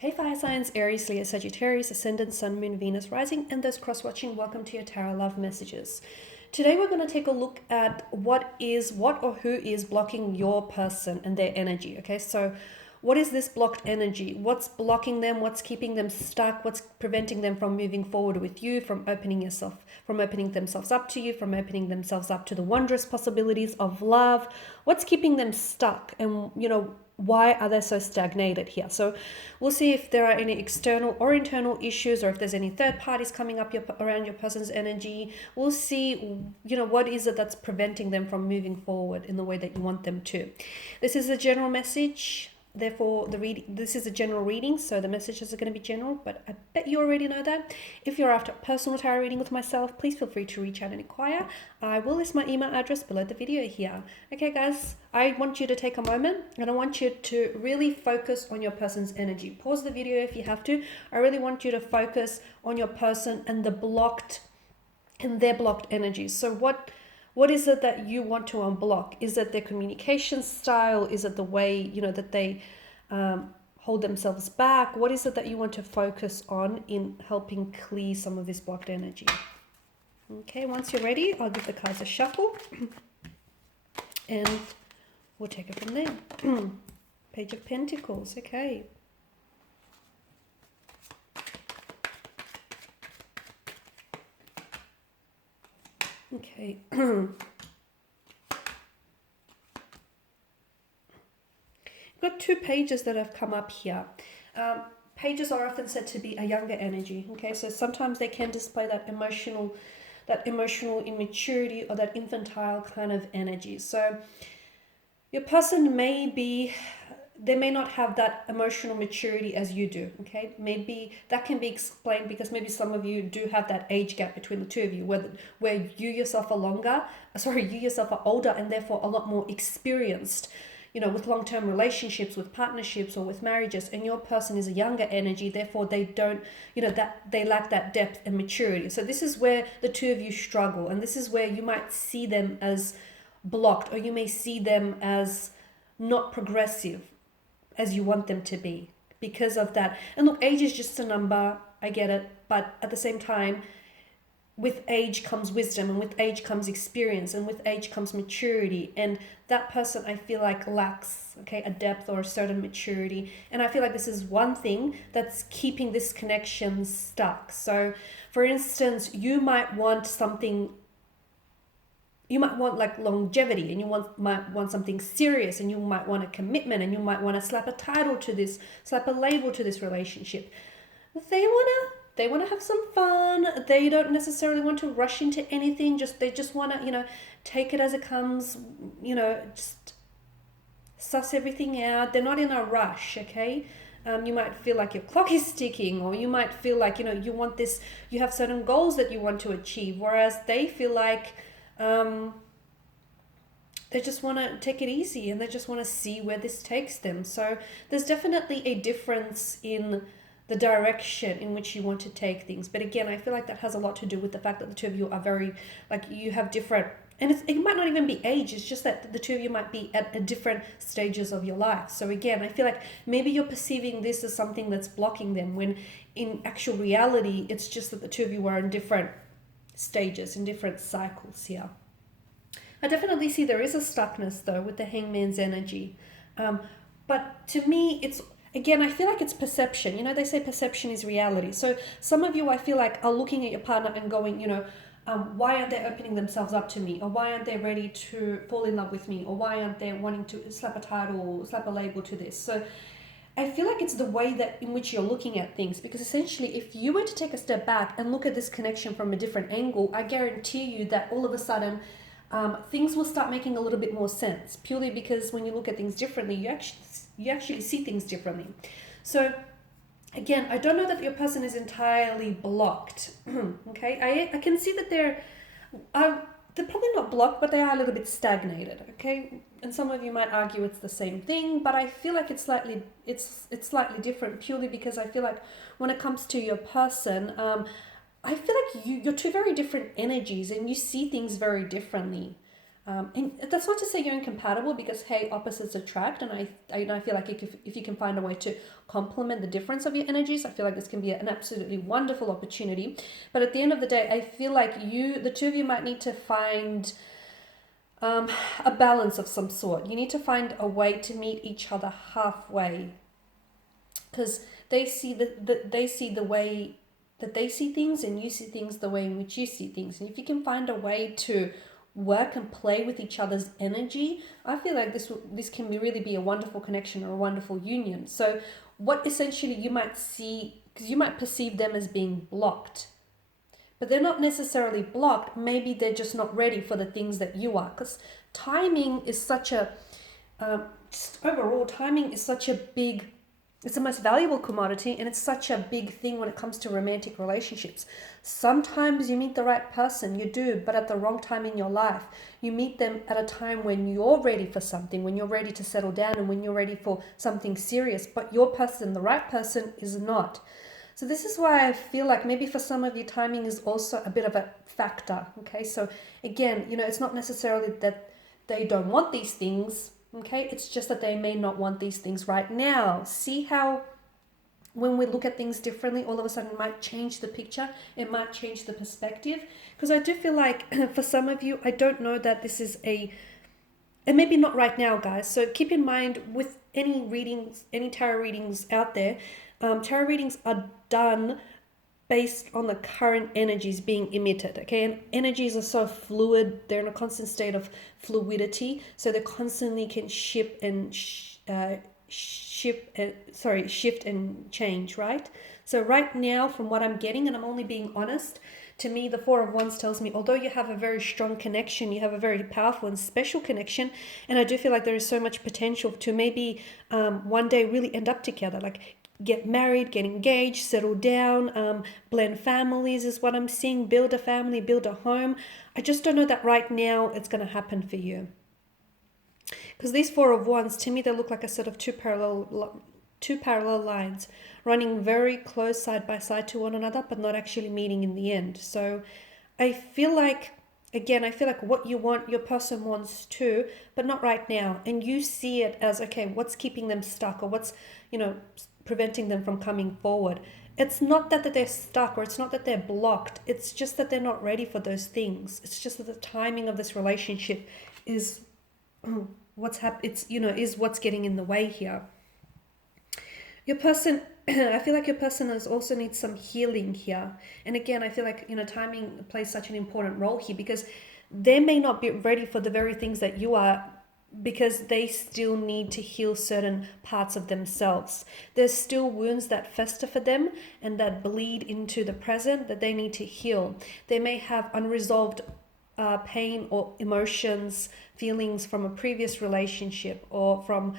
Hey Fire Signs, Aries, Leo, Sagittarius, Ascendant, Sun, Moon, Venus, Rising, and those cross-watching, welcome to your Tarot Love Messages. Today we're going to take a look at what or who is blocking your person and their energy, okay? So what is this blocked energy? What's blocking them? What's keeping them stuck? What's preventing them from moving forward with you, from opening themselves up to you, from opening themselves up to the wondrous possibilities of love? What's keeping them stuck? And, why are they so stagnated here? So we'll see if there are any external or internal issues, or if there's any third parties coming up around your person's energy. We'll see, what is it that's preventing them from moving forward in the way that you want them to. This is a general message. Therefore, this is a general reading, so the messages are going to be general, but I bet you already know that. If you're after a personal tarot reading with myself, please feel free to reach out and inquire. I will list my email address below the video here. Okay, guys, I want you to take a moment, and I want you to really focus on your person's energy. Pause the video if you have to. I really want you to focus on your person and their blocked energies. So what is it that you want to unblock? Is it their communication style? Is it the way, that they hold themselves back? What is it that you want to focus on in helping clear some of this blocked energy? Okay, once you're ready, I'll give the cards a shuffle and we'll take it from there. Page of Pentacles, okay. Okay. Got two pages that have come up here. Pages are often said to be a younger energy. Okay, so sometimes they can display that emotional immaturity or that infantile kind of energy. So your person they may not have that emotional maturity as you do, okay? Maybe that can be explained because maybe some of you do have that age gap between the two of you, where you yourself are older and therefore a lot more experienced, with long-term relationships, with partnerships, or with marriages, and your person is a younger energy, therefore they don't, that they lack that depth and maturity. So this is where the two of you struggle, and this is where you might see them as blocked, or you may see them as not progressive as you want them to be because of that. And look, age is just a number, I get it, but at the same time, with age comes wisdom, and with age comes experience, and with age comes maturity, and that person, I feel like, lacks a depth or a certain maturity. And I feel like this is one thing that's keeping this connection stuck. So for instance, you might want like longevity, and you might want something serious, and you might want a commitment, and you might want to slap a label to this relationship. They want to have some fun. They don't necessarily want to rush into anything. They just want to, take it as it comes, just suss everything out. They're not in a rush, okay? You might feel like your clock is ticking, or you might feel like, you want this, you have certain goals that you want to achieve, whereas they feel like they just want to take it easy, and they just want to see where this takes them. So there's definitely a difference in the direction in which you want to take things. But again, I feel like that has a lot to do with the fact that the two of you are very, you have different, and it might not even be age, it's just that the two of you might be at different stages of your life. So again, I feel like maybe you're perceiving this as something that's blocking them, when in actual reality, it's just that the two of you are in different stages, in different cycles here. I definitely see there is a stuckness though with the Hangman's energy. But to me, I feel like it's perception. They say perception is reality. So some of you, I feel like, are looking at your partner and going, why aren't they opening themselves up to me? Or why aren't they ready to fall in love with me? Or why aren't they wanting to slap a title, slap a label to this? So I feel like it's the way in which you're looking at things, because essentially if you were to take a step back and look at this connection from a different angle, I guarantee you that all of a sudden things will start making a little bit more sense, purely because when you look at things differently, you actually see things differently. So again, I don't know that your person is entirely blocked. Okay, I can see that they're probably not blocked, but they are a little bit stagnated. Okay, and some of you might argue it's the same thing, but I feel like it's slightly different, purely because I feel like when it comes to your person, I feel like you're two very different energies, and you see things very differently. And that's not to say you're incompatible, because hey, opposites attract, and I feel like if you can find a way to complement the difference of your energies, I feel like this can be an absolutely wonderful opportunity. But at the end of the day, I feel like the two of you might need to find a balance of some sort. You need to find a way to meet each other halfway, because they see the way that they see things, and you see things the way in which you see things. And if you can find a way to work and play with each other's energy, I feel like this can really be a wonderful connection or a wonderful union. So what essentially you might see, because you might perceive them as being blocked, but they're not necessarily blocked. Maybe they're just not ready for the things that you are, because timing is such a just overall, timing is such a big, it's the most valuable commodity, and it's such a big thing when it comes to romantic relationships. Sometimes you meet the right person, you do, but at the wrong time in your life. You meet them at a time when you're ready for something, when you're ready to settle down, and when you're ready for something serious, but your person, the right person, is not. So this is why I feel like maybe for some of you, timing is also a bit of a factor. Okay, so again, it's not necessarily that they don't want these things. Okay, it's just that they may not want these things right now. See how when we look at things differently, all of a sudden it might change the picture, it might change the perspective. Because I do feel like for some of you, I don't know that this is and maybe not right now, guys. So keep in mind with any readings, any tarot readings out there, tarot readings are done based on the current energies being emitted, okay? And energies are so fluid, they're in a constant state of fluidity, so they constantly can shift and change, right? So right now, from what I'm getting, and I'm only being honest, to me, the Four of Wands tells me, although you have a very strong connection, you have a very powerful and special connection, and I do feel like there is so much potential to maybe one day really end up together, like get married, get engaged, settle down, blend families is what I'm seeing, build a family, build a home. I just don't know that right now it's going to happen for you. Because these Four of Wands, to me, they look like a set of two parallel lines running very close side by side to one another, but not actually meeting in the end. So I feel like, again, what you want, your person wants too, but not right now. And you see it as, okay, what's keeping them stuck, or what's, preventing them from coming forward. It's not that they're stuck, or it's not that they're blocked. It's just that they're not ready for those things. It's just that the timing of this relationship is is what's getting in the way here. Your person, I feel like your person also needs some healing here. And again, I feel like, timing plays such an important role here, because they may not be ready for the very things that you are, because they still need to heal certain parts of themselves. There's still wounds that fester for them and that bleed into the present that they need to heal. They may have unresolved pain or emotions, feelings from a previous relationship, or from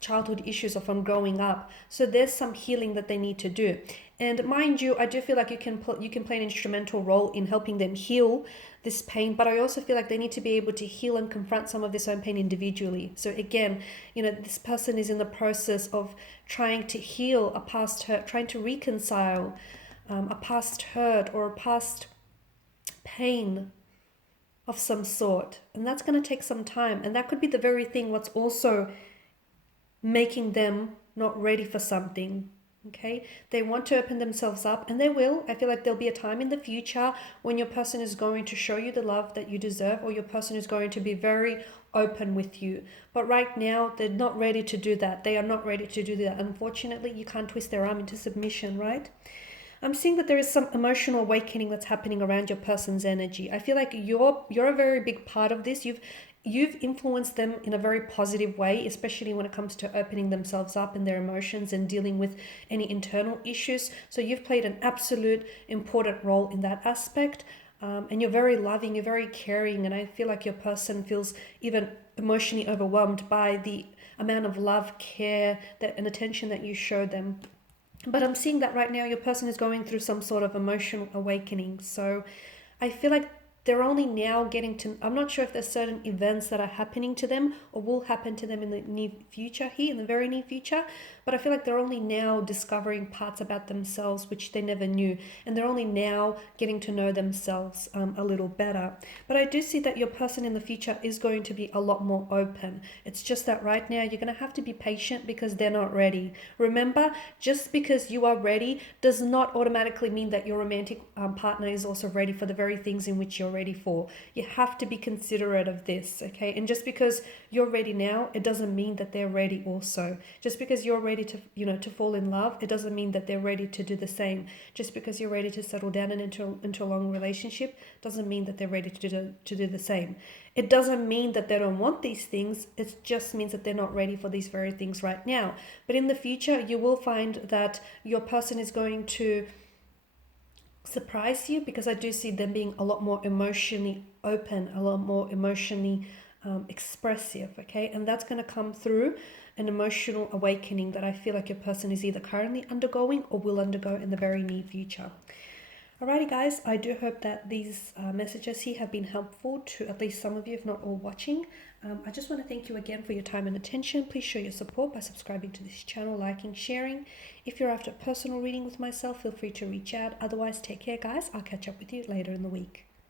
childhood issues, or from growing up. So there's some healing that they need to do. And mind you, I do feel like you can play an instrumental role in helping them heal this pain, but I also feel like they need to be able to heal and confront some of this own pain individually. So again, this person is in the process of trying to heal a past hurt, trying to reconcile a past hurt or a past pain of some sort. And that's going to take some time. And that could be the very thing what's also making them not ready for something. Okay, they want to open themselves up, and they will. I feel like there'll be a time in the future when your person is going to show you the love that you deserve, or your person is going to be very open with you. But right now, they're not ready to do that. They are not ready to do that. Unfortunately, you can't twist their arm into submission, right? I'm seeing that there is some emotional awakening that's happening around your person's energy. I feel like you're a very big part of this. You've influenced them in a very positive way, especially when it comes to opening themselves up in their emotions and dealing with any internal issues. So you've played an absolute important role in that aspect. And you're very loving, you're very caring, and I feel like your person feels even emotionally overwhelmed by the amount of love, care, and attention that you show them. But I'm seeing that right now your person is going through some sort of emotional awakening. So I feel like they're only now getting to, I'm not sure if there's certain events that are happening to them or will happen to them in the near future here, in the very near future, but I feel like they're only now discovering parts about themselves which they never knew, and they're only now getting to know themselves a little better. But I do see that your person in the future is going to be a lot more open. It's just that right now you're going to have to be patient because they're not ready. Remember, just because you are ready does not automatically mean that your romantic partner is also ready for the very things in which you're ready for. You have to be considerate of this, okay? And just because you're ready now, it doesn't mean that they're ready also. Just because you're ready to, to fall in love, it doesn't mean that they're ready to do the same. Just because you're ready to settle down and into a long relationship doesn't mean that they're ready to do the same. It doesn't mean that they don't want these things. It just means that they're not ready for these very things right now. But in the future, you will find that your person is going to surprise you, because I do see them being a lot more emotionally open, a lot more emotionally expressive, okay? And that's going to come through an emotional awakening that I feel like your person is either currently undergoing or will undergo in the very near future. Alrighty guys, I do hope that these messages here have been helpful to at least some of you, if not all watching. I just want to thank you again for your time and attention. Please show your support by subscribing to this channel, liking, sharing. If you're after a personal reading with myself, feel free to reach out. Otherwise, take care guys. I'll catch up with you later in the week.